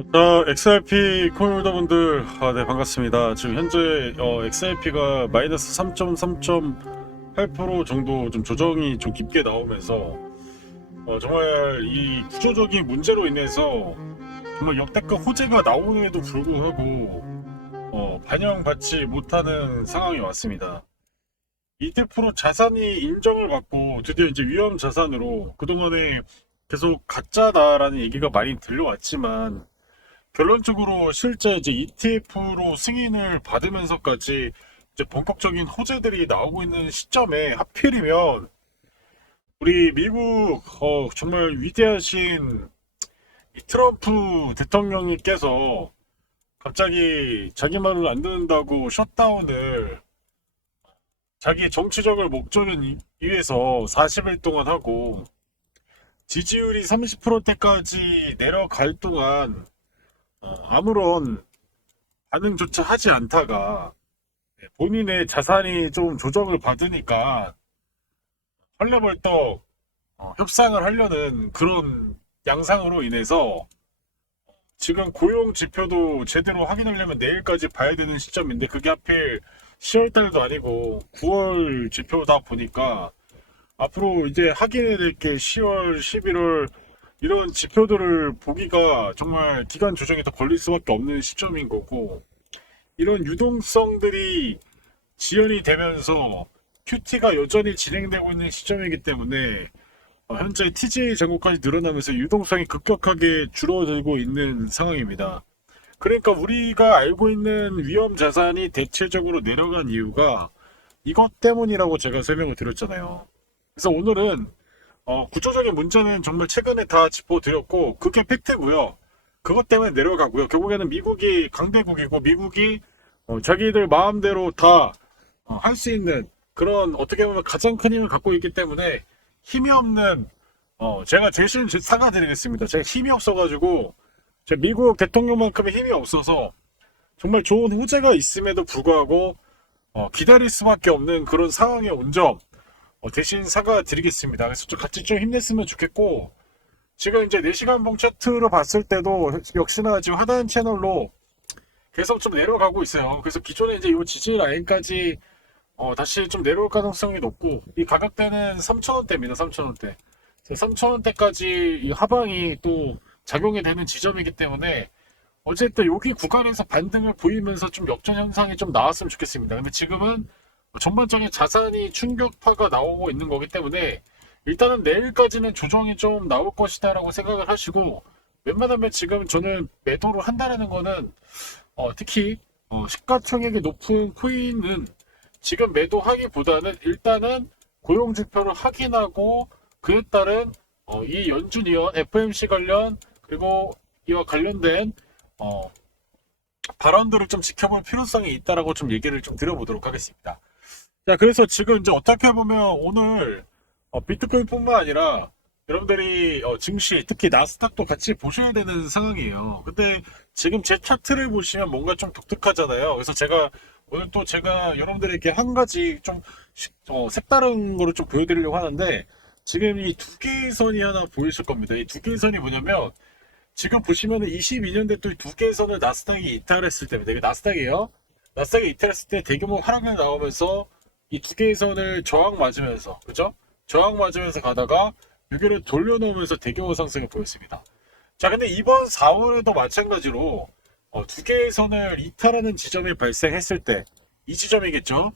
자, XRP 코인홀더분들, 네, 반갑습니다. 지금 현재 XRP가 마이너스 3.8% 정도 좀 조정이 좀 깊게 나오면서 정말 이 구조적인 문제로 인해서 정말 역대급 호재가 나오는데도 불구하고 반영받지 못하는 상황이 왔습니다. ETF 자산이 인정을 받고 드디어 이제 위험 자산으로 그동안에 계속 가짜다라는 얘기가 많이 들려왔지만 결론적으로 실제 이제 ETF로 승인을 받으면서까지 이제 본격적인 호재들이 나오고 있는 시점에 하필이면 우리 미국 정말 위대하신 이 트럼프 대통령님께서 갑자기 자기 말을 안 듣는다고 셧다운을 자기 정치적을 목적을 위해서 40일 동안 하고 지지율이 30%대까지 내려갈 동안 아무런 반응조차 하지 않다가 본인의 자산이 좀 조정을 받으니까 헐레벌떡 협상을 하려는 그런 양상으로 인해서 지금 고용 지표도 제대로 확인하려면 내일까지 봐야 되는 시점인데 그게 하필 10월달도 아니고 9월 지표다 보니까 앞으로 이제 확인해야 될 게 10월, 11월 이런 지표들을 보기가 정말 기간 조정이 더 걸릴 수밖에 없는 시점인 거고 이런 유동성들이 지연이 되면서 QT가 여전히 진행되고 있는 시점이기 때문에 현재 TJ 잔고까지 늘어나면서 유동성이 급격하게 줄어들고 있는 상황입니다. 그러니까 우리가 알고 있는 위험 자산이 대체적으로 내려간 이유가 이것 때문이라고 제가 설명을 드렸잖아요. 그래서 오늘은 구조적인 문제는 정말 최근에 다 짚어드렸고 그게 팩트고요. 그것 때문에 내려가고요. 결국에는 미국이 강대국이고 미국이 자기들 마음대로 다 할 수 있는 그런 어떻게 보면 가장 큰 힘을 갖고 있기 때문에 힘이 없는 제가 대신 사과드리겠습니다. 제가 힘이 없어가지고 제 미국 대통령만큼의 힘이 없어서 정말 좋은 호재가 있음에도 불구하고 기다릴 수밖에 없는 그런 상황에 온 점 대신 사과드리겠습니다. 그래서 좀 같이 좀 힘냈으면 좋겠고 지금 이제 4시간 봉 차트로 봤을 때도 역시나 지금 하단 채널로 계속 좀 내려가고 있어요. 그래서 기존에 이제 이 지지 라인까지 다시 좀 내려올 가능성이 높고 이 가격대는 3,000원대입니다. 3,000원대. 3,000원대까지 이 하방이 또 작용이 되는 지점이기 때문에 어쨌든 여기 구간에서 반등을 보이면서 좀 역전 현상이 좀 나왔으면 좋겠습니다. 근데 지금은 전반적인 자산이 충격파가 나오고 있는 거기 때문에 일단은 내일까지는 조정이 좀 나올 것이다라고 생각을 하시고 웬만하면 지금 저는 매도를 한다는 거는 특히 시가총액이 높은 코인은 지금 매도하기보다는 일단은 고용지표를 확인하고 그에 따른 이 연준위원 FMC 관련 그리고 이와 관련된 발언들을 좀 지켜볼 필요성이 있다라고 좀 얘기를 좀 드려보도록 하겠습니다. 자, 그래서 지금 이제 어떻게 보면 오늘 비트코인뿐만 아니라 여러분들이 증시, 특히 나스닥도 같이 보셔야 되는 상황이에요. 근데 지금 제 차트를 보시면 뭔가 좀 독특하잖아요. 그래서 제가 오늘 또 제가 여러분들에게 한 가지 좀 색다른 거를 좀 보여드리려고 하는데 지금 이 두 개의 선이 하나 보이실 겁니다. 이 두 개의 선이 뭐냐면 지금 보시면은 22년대 또 이 두 개의 선을 나스닥이 이탈했을 때입니다. 이게 나스닥이에요. 나스닥이 이탈했을 때 대규모 하락이 나오면서 이 두 개의 선을 저항 맞으면서 그죠? 저항 맞으면서 가다가 여기를 돌려놓으면서 대규모 상승을 보였습니다. 자, 근데 이번 4월에도 마찬가지로 두 개의 선을 이탈하는 지점이 발생했을 때 이 지점이겠죠?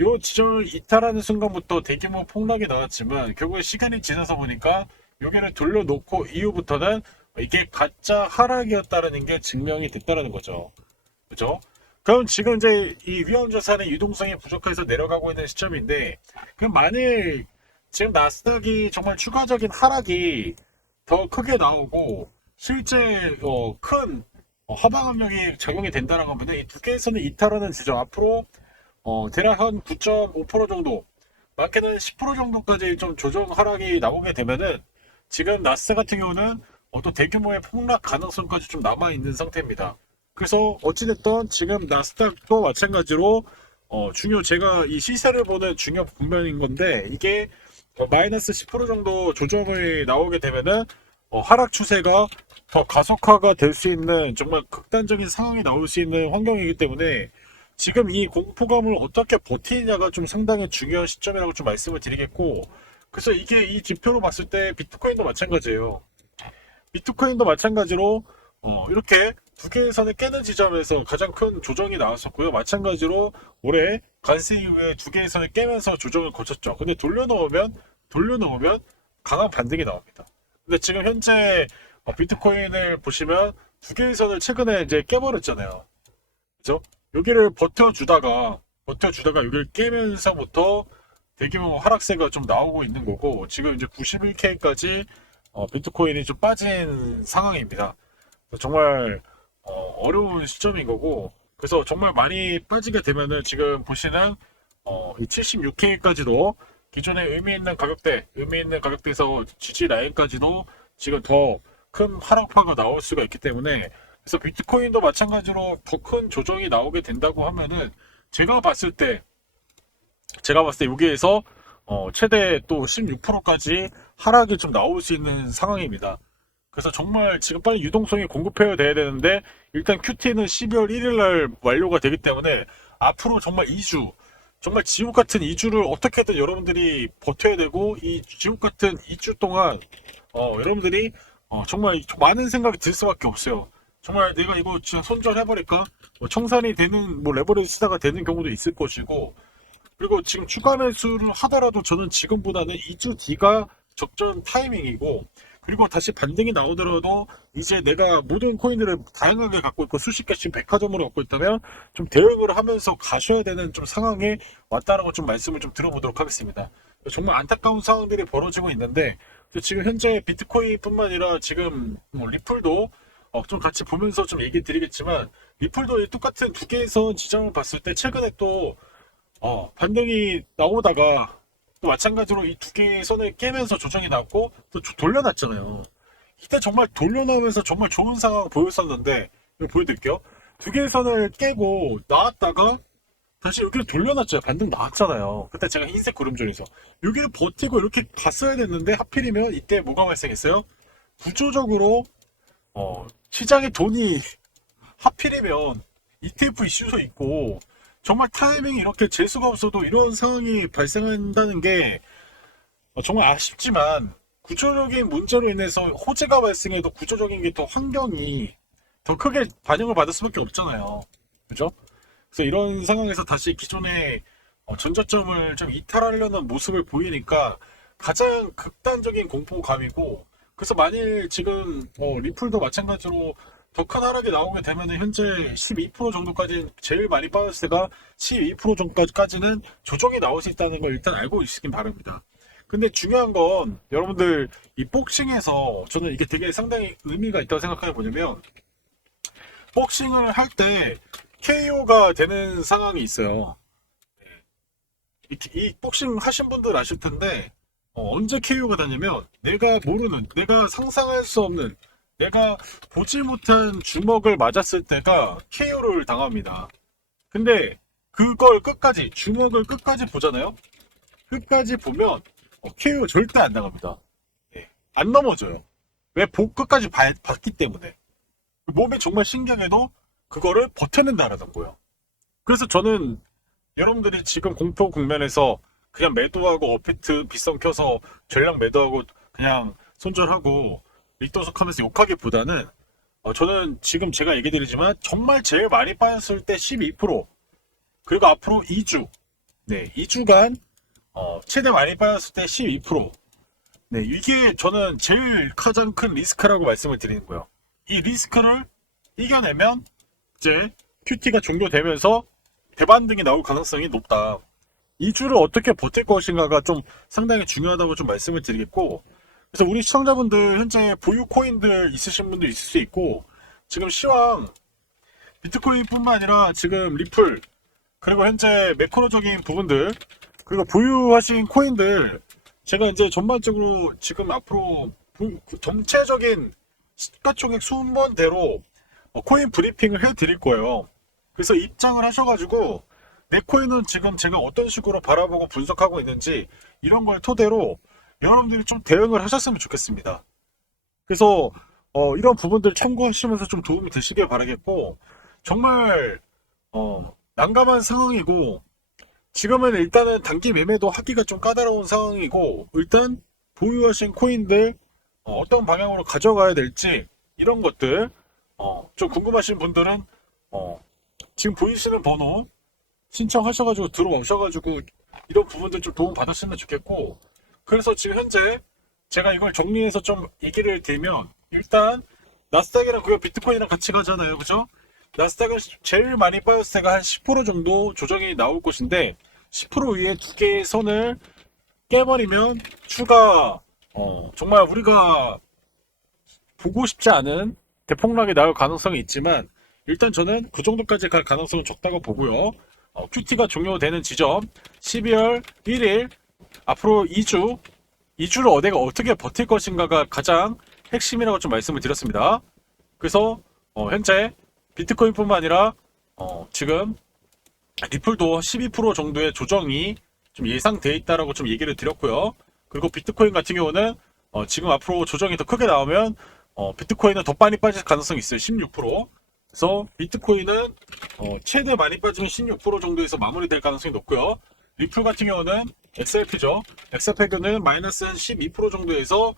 이 지점을 이탈하는 순간부터 대규모 폭락이 나왔지만 결국에 시간이 지나서 보니까 여기를 돌려놓고 이후부터는 이게 가짜 하락이었다는 게 증명이 됐다는 거죠. 그죠? 그럼 지금 이제 이 위험 자산의 유동성이 부족해서 내려가고 있는 시점인데 그럼 만일 지금 나스닥이 정말 추가적인 하락이 더 크게 나오고 실제 큰 하방 압력이 작용이 된다는 겁니다. 이 두 개에서는 이탈하는 지점 앞으로 대략 한 9.5% 정도 많게는 10% 정도까지 좀 조정 하락이 나오게 되면은 지금 나스 같은 경우는 또 대규모의 폭락 가능성까지 좀 남아 있는 상태입니다. 그래서 어찌됐든 지금 나스닥도 마찬가지로 제가 이 시세를 보는 중요 국면인 건데 이게 마이너스 10% 정도 조정이 나오게 되면은 하락 추세가 더 가속화가 될 수 있는 정말 극단적인 상황이 나올 수 있는 환경이기 때문에 지금 이 공포감을 어떻게 버티느냐가 좀 상당히 중요한 시점이라고 좀 말씀을 드리겠고, 그래서 이게 이 지표로 봤을 때 비트코인도 마찬가지예요. 비트코인도 마찬가지로 이렇게 두 개의 선을 깨는 지점에서 가장 큰 조정이 나왔었고요. 마찬가지로 올해 관세 이후에 두 개의 선을 깨면서 조정을 거쳤죠. 근데 돌려놓으면 강한 반등이 나옵니다. 근데 지금 현재 비트코인을 보시면 두 개의 선을 최근에 이제 깨버렸잖아요. 그죠? 여기를 버텨주다가 여기를 깨면서부터 대규모 하락세가 좀 나오고 있는 거고, 지금 이제 91K까지 비트코인이 좀 빠진 상황입니다. 정말 어려운 시점인 거고, 그래서 정말 많이 빠지게 되면은 지금 보시는 이 76K까지도 기존에 의미 있는 가격대에서 지지 라인까지도 지금 더 큰 하락파가 나올 수가 있기 때문에, 그래서 비트코인도 마찬가지로 더 큰 조정이 나오게 된다고 하면은 제가 봤을 때 여기에서 최대 또 16%까지 하락이 좀 나올 수 있는 상황입니다. 그래서 정말 지금 빨리 유동성이 공급해야 돼야 되는데, 일단 QT는 12월 1일 날 완료가 되기 때문에 앞으로 정말 2주, 정말 지옥 같은 2주를 어떻게든 여러분들이 버텨야 되고, 이 지옥 같은 2주 동안 여러분들이 정말 많은 생각이 들 수밖에 없어요. 정말 내가 이거 진짜 손절해버릴까? 청산이 되는 레버리지 시사가 되는 경우도 있을 것이고, 그리고 지금 추가 매수를 하더라도 저는 지금보다는 2주 뒤가 적절 타이밍이고, 그리고 다시 반등이 나오더라도 이제 내가 모든 코인들을 다양하게 갖고 있고 수십 개씩 백화점으로 갖고 있다면 좀 대응을 하면서 가셔야 되는 좀 상황에 왔다라고 좀 말씀을 좀 들어보도록 하겠습니다. 정말 안타까운 상황들이 벌어지고 있는데, 지금 현재 비트코인뿐만 아니라 지금 리플도 좀 같이 보면서 좀 얘기 드리겠지만, 리플도 똑같은 두 개에서 지점을 봤을 때 최근에 또 반등이 나오다가 또 마찬가지로 이 두 개의 선을 깨면서 조정이 나왔고 또 돌려놨잖아요. 이때 정말 돌려나오면서 정말 좋은 상황 보였었는데, 이거 보여드릴게요. 두 개의 선을 깨고 나왔다가 다시 여기를 돌려놨잖아요. 반등 나왔잖아요. 그때 제가 흰색 구름존에서 여기를 버티고 이렇게 갔어야 됐는데, 하필이면 이때 뭐가 발생했어요? 구조적으로 시장에 돈이 하필이면 ETF 이슈도 있고, 정말 타이밍이 이렇게 재수가 없어도 이런 상황이 발생한다는 게 정말 아쉽지만, 구조적인 문제로 인해서 호재가 발생해도 구조적인 게 더 환경이 더 크게 반영을 받을 수밖에 없잖아요. 그죠? 그래서 이런 상황에서 다시 기존의 전저점을 좀 이탈하려는 모습을 보이니까 가장 극단적인 공포감이고, 그래서 만일 지금 리플도 마찬가지로 더 큰 하락이 나오게 되면 현재 12% 정도까지, 제일 많이 빠졌을 때가 12% 정도까지는 조정이 나올 수 있다는 걸 일단 알고 있으긴 바랍니다. 근데 중요한 건 여러분들 이 복싱에서 저는 이게 되게 상당히 의미가 있다고 생각하는 게 뭐냐면, 복싱을 할 때 KO가 되는 상황이 있어요. 이 복싱 하신 분들 아실 텐데 언제 KO가 되냐면, 내가 상상할 수 없는, 내가 보지 못한 주먹을 맞았을 때가 KO를 당합니다. 근데 그걸 주먹을 끝까지 보잖아요. 끝까지 보면 KO 절대 안 당합니다. 네, 안 넘어져요. 왜? 끝까지 봤기 때문에. 몸이 정말 신기하게도 그거를 버텨낸다라는 거예요. 그래서 저는 여러분들이 지금 공포 국면에서 그냥 매도하고 어피트 빗성 켜서 전량 매도하고 그냥 손절하고 일도석하면서 욕하기보다는 저는 지금 제가 얘기 드리지만 정말 제일 많이 빠졌을 때 12%, 그리고 앞으로 2주, 네, 2주간 최대 많이 빠졌을 때 12%, 네, 이게 저는 제일 가장 큰 리스크라고 말씀을 드리는 거예요. 이 리스크를 이겨내면 이제 QT가 종료되면서 대반등이 나올 가능성이 높다. 2주를 어떻게 버틸 것인가가 좀 상당히 중요하다고 좀 말씀을 드리겠고, 그래서 우리 시청자분들 현재 보유 코인들 있으신 분도 있을 수 있고, 지금 시황 비트코인뿐만 아니라 지금 리플, 그리고 현재 매크로적인 부분들, 그리고 보유하신 코인들, 제가 이제 전반적으로 지금 앞으로 전체적인 시가총액 순번대로 코인 브리핑을 해드릴 거예요. 그래서 입장을 하셔가지고 내 코인은 지금 제가 어떤 식으로 바라보고 분석하고 있는지 이런 걸 토대로 여러분들이 좀 대응을 하셨으면 좋겠습니다. 그래서 이런 부분들 참고하시면서 좀 도움이 되시길 바라겠고, 정말 난감한 상황이고, 지금은 일단은 단기 매매도 하기가 좀 까다로운 상황이고, 일단 보유하신 코인들 어떤 방향으로 가져가야 될지 이런 것들 좀 궁금하신 분들은 지금 보이시는 번호 신청하셔가지고 들어오셔가지고 이런 부분들 좀 도움 받았으면 좋겠고, 그래서 지금 현재 제가 이걸 정리해서 좀 얘기를 드리면, 일단 나스닥이랑 그리고 비트코인이랑 같이 가잖아요, 그죠? 나스닥은 제일 많이 빠졌을 때가 한 10% 정도 조정이 나올 것인데, 10% 위에 두 개의 선을 깨버리면 추가 정말 우리가 보고 싶지 않은 대폭락이 나올 가능성이 있지만, 일단 저는 그 정도까지 갈 가능성은 적다고 보고요. QT가 종료되는 지점 12월 1일, 앞으로 2주를 내가 어떻게 버틸 것인가가 가장 핵심이라고 좀 말씀을 드렸습니다. 그래서 현재 비트코인뿐만 아니라 지금 리플도 12% 정도의 조정이 좀 예상되어 있다라고 좀 얘기를 드렸고요. 그리고 비트코인 같은 경우는 지금 앞으로 조정이 더 크게 나오면 비트코인은 더 많이 빠질 가능성이 있어요. 16%. 그래서 비트코인은 최대 많이 빠지면 16% 정도에서 마무리될 가능성이 높고요. 리플 같은 경우는 XRP죠. XRP는 마이너스 12% 정도에서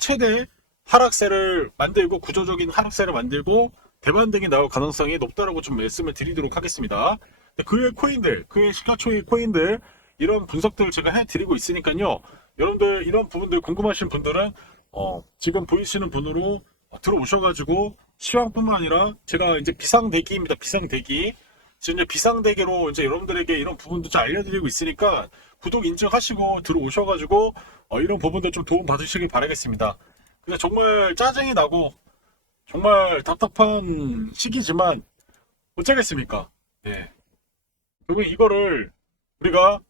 최대 하락세를 만들고, 구조적인 하락세를 만들고 대반등이 나올 가능성이 높다라고 좀 말씀을 드리도록 하겠습니다. 그의 코인들, 그의 시가총액 코인들, 이런 분석들을 제가 해드리고 있으니까요. 여러분들 이런 부분들 궁금하신 분들은 지금 보이시는 분으로 들어오셔가지고, 시황뿐만 아니라 제가 이제 비상대기입니다. 비상대기. 지금 이제 비상대기로 이제 여러분들에게 이런 부분도 좀 알려드리고 있으니까 구독 인증하시고 들어오셔가지고 이런 부분들 좀 도움 받으시길 바라겠습니다. 근데 정말 짜증이 나고 정말 답답한 시기지만 어쩌겠습니까? 네. 결국 이거를 우리가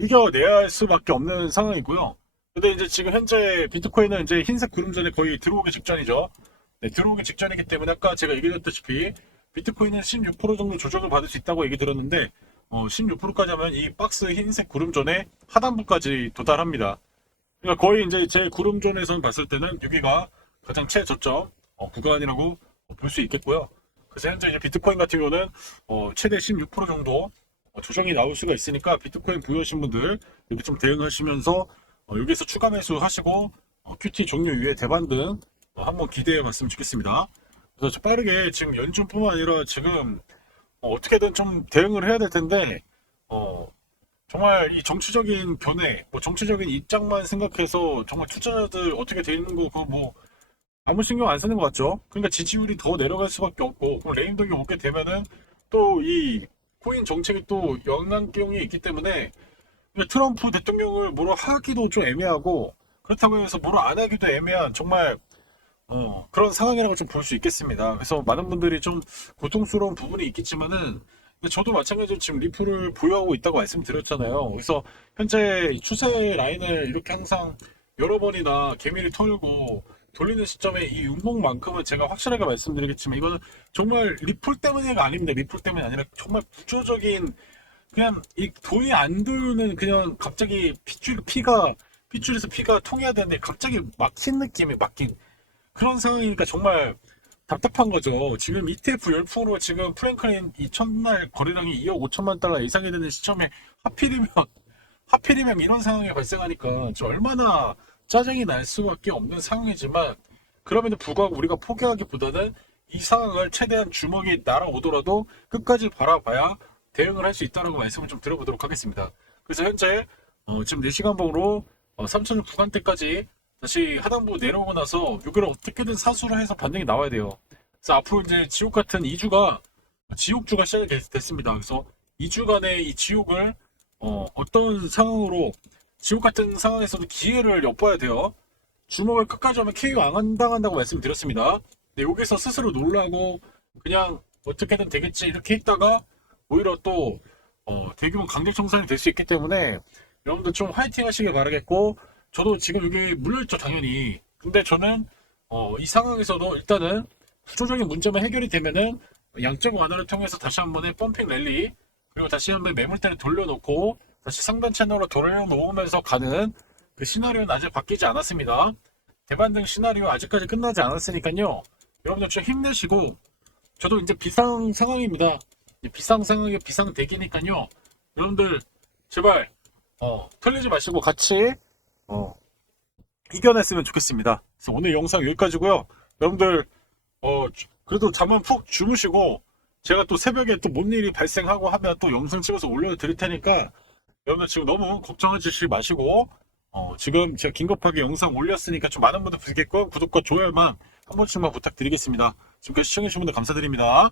이겨내야 할 수밖에 없는 상황이고요. 근데 이제 지금 현재 비트코인은 이제 흰색 구름전에 거의 들어오기 직전이죠. 네, 들어오기 직전이기 때문에 아까 제가 얘기했다시피 비트코인은 16% 정도 조정을 받을 수 있다고 얘기 들었는데 16%까지 하면 이 박스 흰색 구름존의 하단부까지 도달합니다. 그러니까 거의 이제 제 구름존에서 봤을 때는 여기가 가장 최저점 구간이라고 볼 수 있겠고요. 그래서 현재 이제 비트코인 같은 경우는 최대 16% 정도 조정이 나올 수가 있으니까, 비트코인 보유하신 분들 여기 좀 대응하시면서 여기서 추가 매수 하시고 QT 종료 이후에 대반등 한번 기대해 봤으면 좋겠습니다. 그래서 빠르게 지금 연준뿐만 아니라 지금 어떻게든 좀 대응을 해야 될 텐데, 정말 이 정치적인 견해, 뭐 정치적인 입장만 생각해서 정말 투자자들 어떻게 되는 거 그거 뭐 아무 신경 안 쓰는 것 같죠? 그러니까 지지율이 더 내려갈 수밖에 없고, 그럼 레임덕이 오게 되면은 또 이 코인 정책이 또 영향성이 있기 때문에 트럼프 대통령을 뭐로 하기도 좀 애매하고, 그렇다고 해서 뭐로 안 하기도 애매한 정말 그런 상황이라고 좀 볼 수 있겠습니다. 그래서 많은 분들이 좀 고통스러운 부분이 있겠지만은, 저도 마찬가지로 지금 리플을 보유하고 있다고 말씀드렸잖아요. 그래서 현재 추세 라인을 이렇게 항상 여러 번이나 개미를 털고 돌리는 시점에 이 음봉만큼은 제가 확실하게 말씀드리겠지만, 이거는 정말 리플 때문에가 아닙니다. 리플 때문이 아니라 정말 구조적인, 그냥 이 돈이 안 돌는, 그냥 갑자기 핏줄에서 피가 통해야 되는데 갑자기 막힌 느낌이, 막힌 그런 상황이니까 정말 답답한 거죠. 지금 ETF 열풍으로 지금 프랭클린 2000날 거래량이 2억 5천만 달러 이상이 되는 시점에 하필이면 이런 상황이 발생하니까 얼마나 짜증이 날 수밖에 없는 상황이지만, 그럼에도 불구하고 우리가 포기하기보다는 이 상황을 최대한 주먹이 날아오더라도 끝까지 바라봐야 대응을 할 수 있다는 말씀을 좀 들어보도록 하겠습니다. 그래서 현재 지금 4시간 봉으로 3,000 구간대까지 다시 하단부 내려오고 나서 이걸 어떻게든 사수를 해서 반등이 나와야 돼요. 그래서 앞으로 이제 지옥 같은 2주가 지옥주가 시작이 됐습니다. 그래서 2주간의 이 지옥을 어떤 상황으로, 지옥 같은 상황에서도 기회를 엿봐야 돼요. 주먹을 끝까지 하면 KO 안 당한다고 말씀드렸습니다. 근데 여기서 스스로 놀라고 그냥 어떻게든 되겠지 이렇게 있다가 오히려 또 대규모 강제 청산이 될 수 있기 때문에 여러분들 좀 화이팅 하시길 바라겠고, 저도 지금 여기 물려있죠 당연히. 근데 저는 이 상황에서도 일단은 구조적인 문제만 해결이 되면은 양적 완화를 통해서 다시 한번의 펌핑 랠리, 그리고 다시 한번 매물대를 돌려놓고 다시 상단 채널로 돌려놓으면서 가는 그 시나리오는 아직 바뀌지 않았습니다. 대반등 시나리오 아직까지 끝나지 않았으니까요. 여러분들 좀 힘내시고, 저도 이제 비상 상황입니다. 비상 상황이 비상 대기니까요. 여러분들 제발 틀리지 마시고 같이 이겨냈으면 좋겠습니다. 그래서 오늘 영상 여기까지고요. 여러분들 그래도 잠은 푹 주무시고, 제가 또 새벽에 또 뭔 일이 발생하고 하면 또 영상 찍어서 올려드릴 테니까 여러분들 지금 너무 걱정하시지 마시고, 지금 제가 긴급하게 영상 올렸으니까 좀 많은 분들 보시겠고 구독과 좋아요만 한 번씩만 부탁드리겠습니다. 지금까지 시청해주신 분들 감사드립니다.